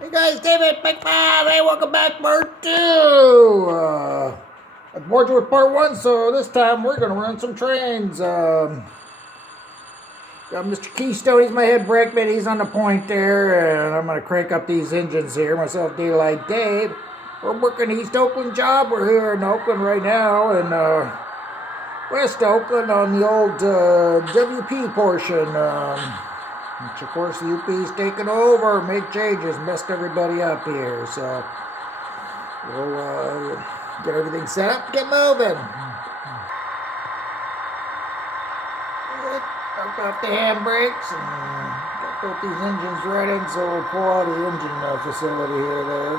Hey guys, David, Big Five. Hey, welcome back, part 2. That's bored you with part 1, so this time we're going to run some trains. Got Mr. Keystone, he's my head brakeman, he's on the point there, and I'm going to crank up these engines here. Myself, Daylight Dave. We're working East Oakland job. We're here in Oakland right now, in West Oakland on the old WP portion. Which, of course, the UP's taken over, made changes, messed everybody up here. So we'll get everything set up, get moving. Up off the handbrakes and put these engines running, so we'll pull out of the engine facility here there.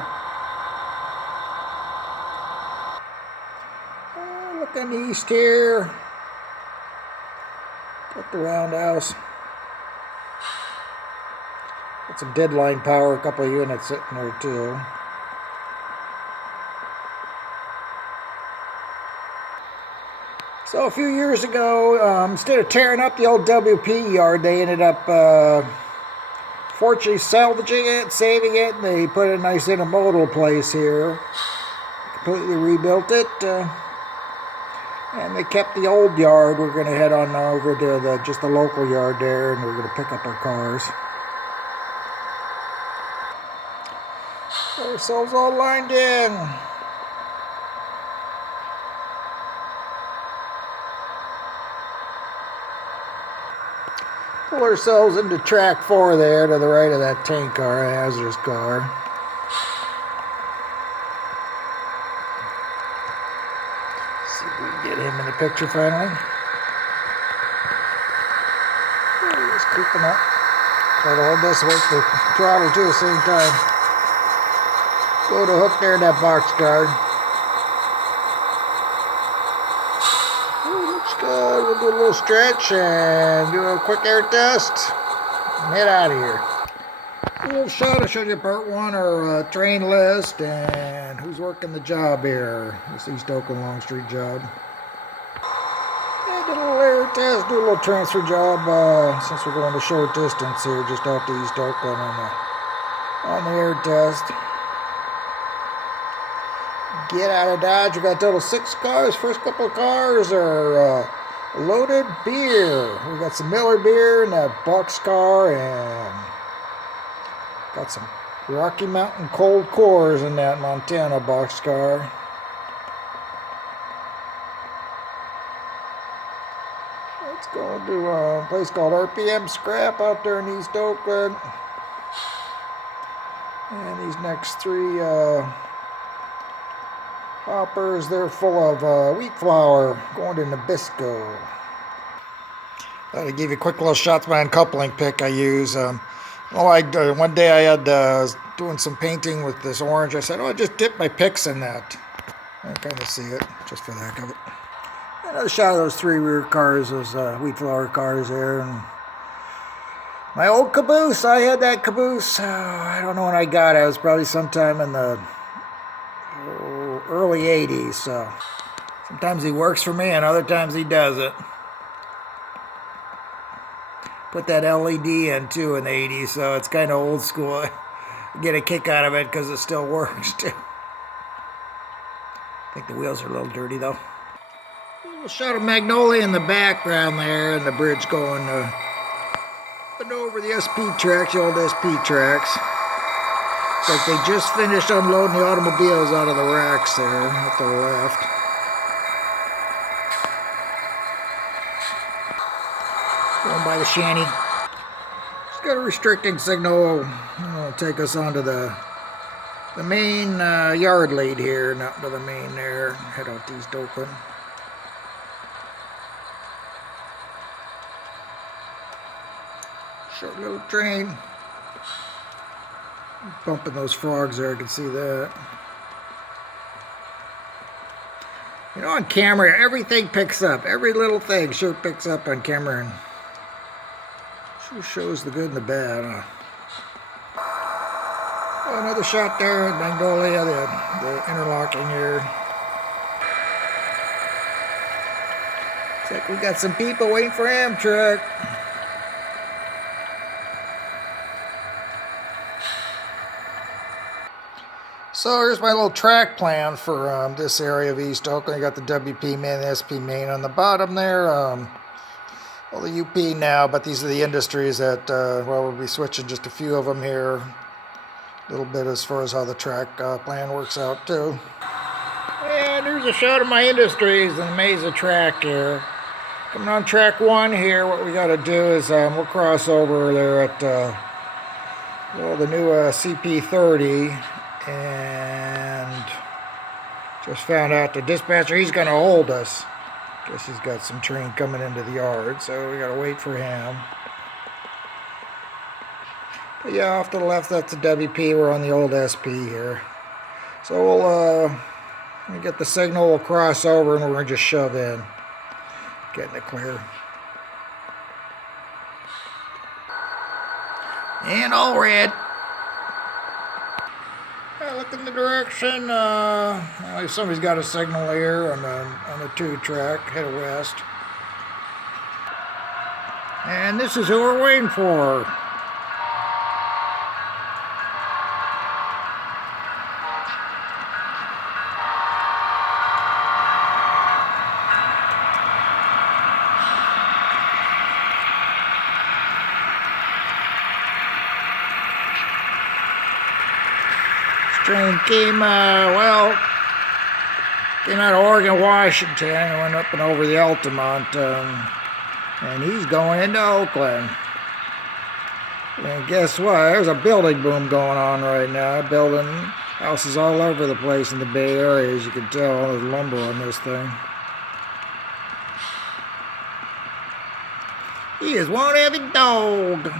Looking east here. Got the roundhouse. Got some deadline power, a couple of units sitting there too. So a few years ago, instead of tearing up the old WP yard, they ended up fortunately salvaging it, saving it, and they put a nice intermodal place here. Completely rebuilt it, and they kept the old yard. We're going to head on over to just the local yard there, and we're going to pick up our cars. Ourselves all lined in. Pull ourselves into track 4 there to the right of that tank car, hazardous car. See if we can get him in the picture finally. Oh, he's creeping up. Try to hold this with the throttle too at the same time. Go to hook there in that boxcar. Looks good. We'll do a little stretch and do a quick air test and head out of here. A little shot. I showed you part 1, our train list and who's working the job here. This East Oakland Long Street job. And did a little air test, do a little transfer job since we're going to short distance here, just off the East Oakland on the air test. Get out of Dodge. We got a total 6 cars. First couple of cars are loaded beer. We got some Miller beer in that boxcar, and got some Rocky Mountain cold cores in that Montana boxcar. Let's go to a place called RPM Scrap out there in East Oakland. And these next 3 hoppers, they're full of wheat flour going to Nabisco. Thought I'd give you a quick little shots my uncoupling pick I use. One day I had was doing some painting with this orange. I said, I just dip my picks in that. I kind of see it, just for the heck of it. Another shot of those 3 rear cars, those wheat flour cars there. And my old caboose, I had that caboose. I don't know when I got it. It was probably sometime in the early 80s, so sometimes he works for me and other times he doesn't. Put that LED in too in the 80s, so it's kind of old school. I get a kick out of it because it still works too. I think the wheels are a little dirty though. A little shot of Magnolia in the background there, and the bridge going over the SP tracks, the old SP tracks. It's like they just finished unloading the automobiles out of the racks there at the left. Going by the shanty. It's got a restricting signal. It'll take us onto the main yard lead here, not to the main there. Head out to East Oakland. Short little train. Bumping those frogs there, I can see that. You know, on camera, everything picks up. Every little thing sure picks up on camera, and sure shows the good and the bad. Oh, another shot there at Magnolia, the interlocking here. Looks like we got some people waiting for Amtrak. So here's my little track plan for this area of East Oakland. You got the WP main, the SP main on the bottom there. Well, the UP now, but these are the industries that, well, we'll be switching just a few of them here. A little bit as far as how the track plan works out too. And here's a shot of my industries in the maze of track here. Coming on track 1 here, what we got to do is we'll cross over there at well, the new CP30, and just found out the dispatcher, he's going to hold us. Guess he's got some train coming into the yard, so we got to wait for him. But yeah, off to the left, that's the WP. We're on the old SP here. So we'll get the signal, we'll cross over, and we're going to just shove in. Getting it clear. And all red. Look in the direction. Somebody's got a signal here on the 2 track, headed west. And this is who we're waiting for. Train came out of Oregon, Washington, and went up and over the Altamont, and he's going into Oakland. And guess what? There's a building boom going on right now. Building houses all over the place in the Bay Area, as you can tell. There's lumber on this thing. He is one heavy dog.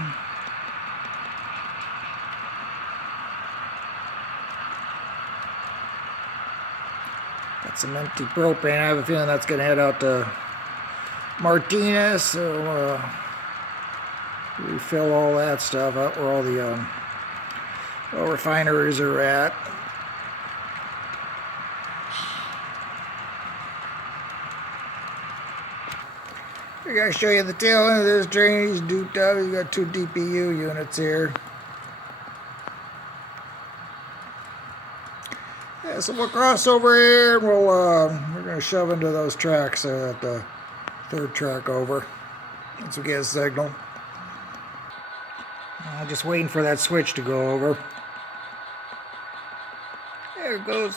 Got some empty propane. I have a feeling that's going to head out to Martinez, so refill all that stuff out where all the refineries are at. I gotta show you the tail end of this train. He's duped up. He's got 2 DPU units here. Yeah, so we'll cross over here, and we're going to shove into those tracks at the 3rd track over once we get a signal. I'm just waiting for that switch to go over. There it goes.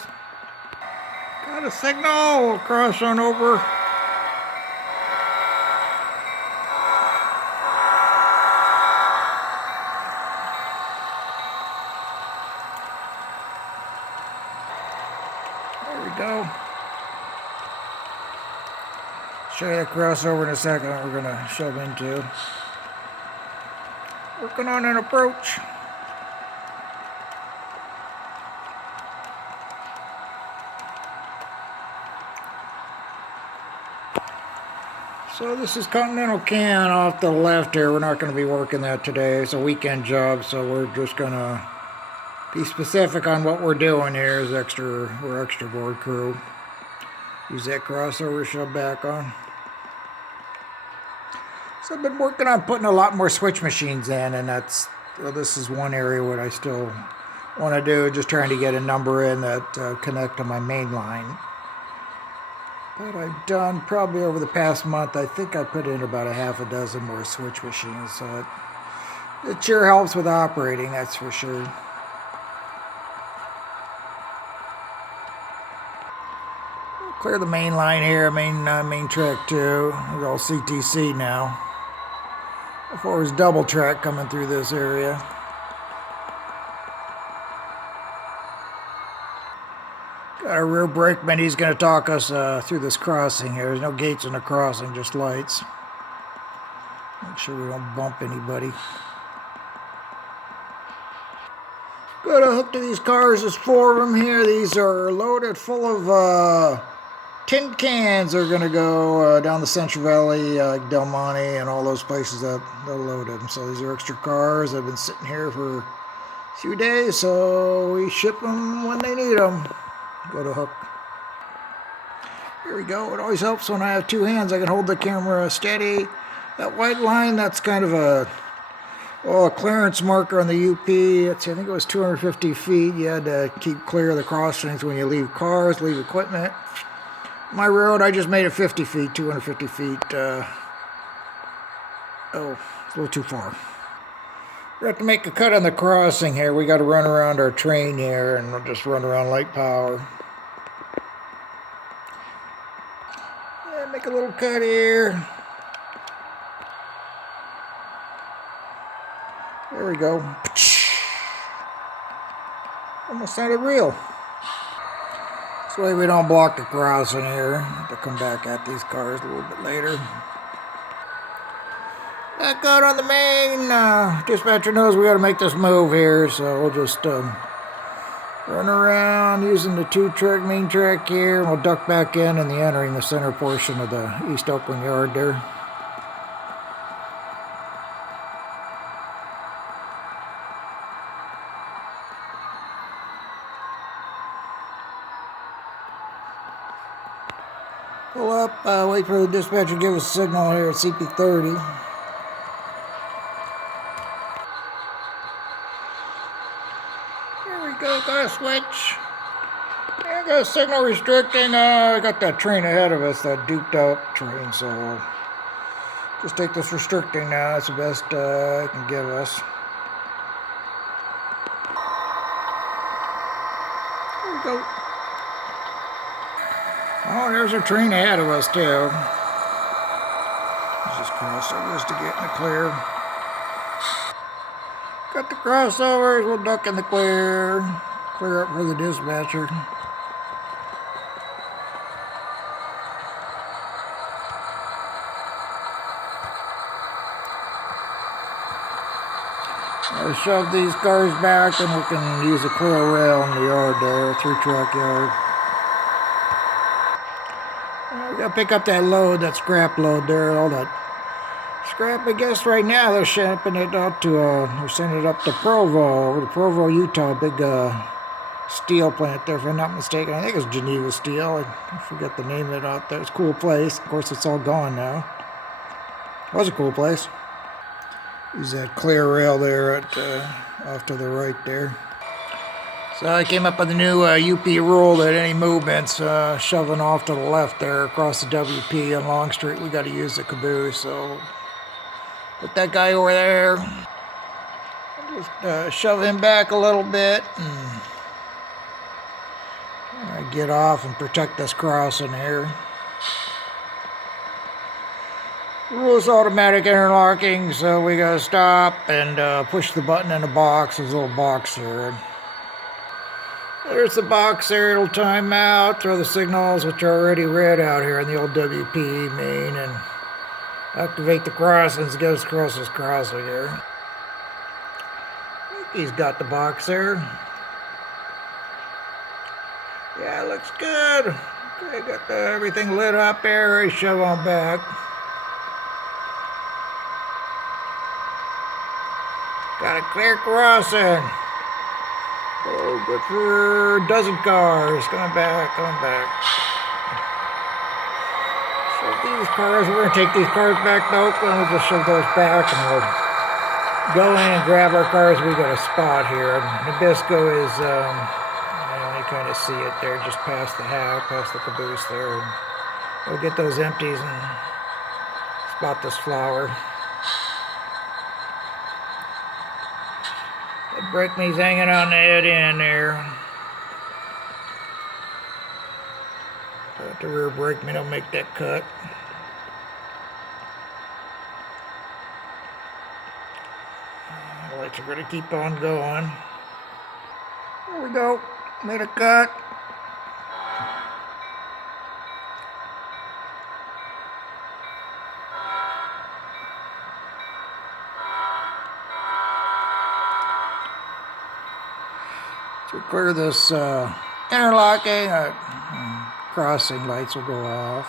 Got a signal. We'll cross on over. There we go. Show you the crossover in a second that we're going to shove into. Working on an approach. So this is Continental Can off the left here. We're not going to be working that today. It's a weekend job, so we're just going to be specific on what we're doing here. We're extra board crew. Use that crossover, shove back on. So I've been working on putting a lot more switch machines in, and this is one area what I still want to do, just trying to get a number in that connect to my main line. But I've done probably over the past month, I think I put in about a half a dozen more switch machines, so it sure helps with operating, that's for sure. Clear the main line here, main track 2. We're all CTC now. Before it was double track coming through this area. Got a rear brakeman, he's going to talk us through this crossing here. There's no gates in the crossing, just lights. Make sure we don't bump anybody. Got a hook to these cars, there's 4 of them here. These are loaded full of tin cans. Are going to go down the Central Valley, Del Monte, and all those places that they'll load them. So these are extra cars. They've been sitting here for a few days, so we ship them when they need them. Go to hook. Here we go. It always helps when I have 2 hands. I can hold the camera steady. That white line, that's kind of a Well, a clearance marker on the UP, I think it was 250 feet. You had to keep clear of the crossings when you leave cars, leave equipment. My road, I just made it 50 feet, 250 feet. Oh, it's a little too far. We have to make a cut on the crossing here. We got to run around our train here, and we'll just run around light power. Yeah, make a little cut here. There we go. Almost sounded real. This way we don't block the crossing here. Have to come back at these cars a little bit later. Back out on the main. Dispatcher knows we got to make this move here, so we'll just run around using the main track here. We'll duck back in and entering the center portion of the East Oakland yard there. Pull up, wait for the dispatcher to give us a signal here at CP30. There we go, got a switch. I got a signal restricting. I got that train ahead of us, that duped out train, so we'll just take this restricting now. That's the best it can give us. There we go. Oh, there's a train ahead of us, too. Let's just cross over just to get in the clear. Got the crossovers, we'll duck in the clear. Clear up for the dispatcher. I'll shove these cars back and we can use a clear rail in the yard there, 3-track yard. We gotta pick up that load, that scrap load there, all that scrap. I guess right now they're shipping it out to, they're sending it up to Provo, Utah, big steel plant there, if I'm not mistaken. I think it's Geneva Steel. I forget the name of it out there. It's a cool place. Of course, it's all gone now. It was a cool place. Use that clear rail there at off to the right there. So I came up with a new UP rule that any movements shoving off to the left there across the WP on Long Street, we got to use the caboose. So put that guy over there. Just shove him back a little bit and get off and protect this crossing here. Rules automatic interlocking, so we gotta stop and push the button in the box. There's a little box there. There's the box there. It'll time out, throw the signals, which are already red out here in the old WP main, and activate the crossings, get us across this crossing here. I think he's got the box there. Yeah, looks good. Okay, got everything lit up there. Shove on back. Got a clear crossing. Oh, good for a dozen cars. Coming back. Shove these cars. We're going to take these cars back to Oakland. We'll just shove those back and we'll go in and grab our cars. We got a spot here. Nabisco is, you kind of see it there just past the hack, past the caboose there. And we'll get those empties and spot this flower. That brake me's hanging on the head end there. But the rear brake me don't make that cut. The lights are going to keep on going. There we go. Made a cut. To clear this interlocking, crossing lights will go off.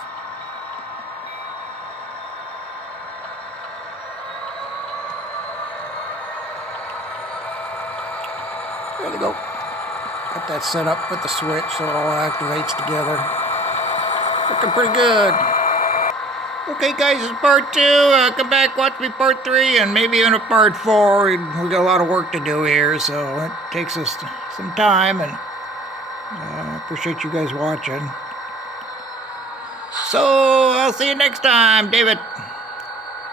There we go. Got that set up with the switch so it all activates together. Looking pretty good. Okay, guys, this is part 2. Come back, watch me part 3, and maybe even a part 4. We got a lot of work to do here, so it takes us some time, and I appreciate you guys watching. So, I'll see you next time, David.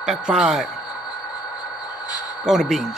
BAC 5. Going to beans.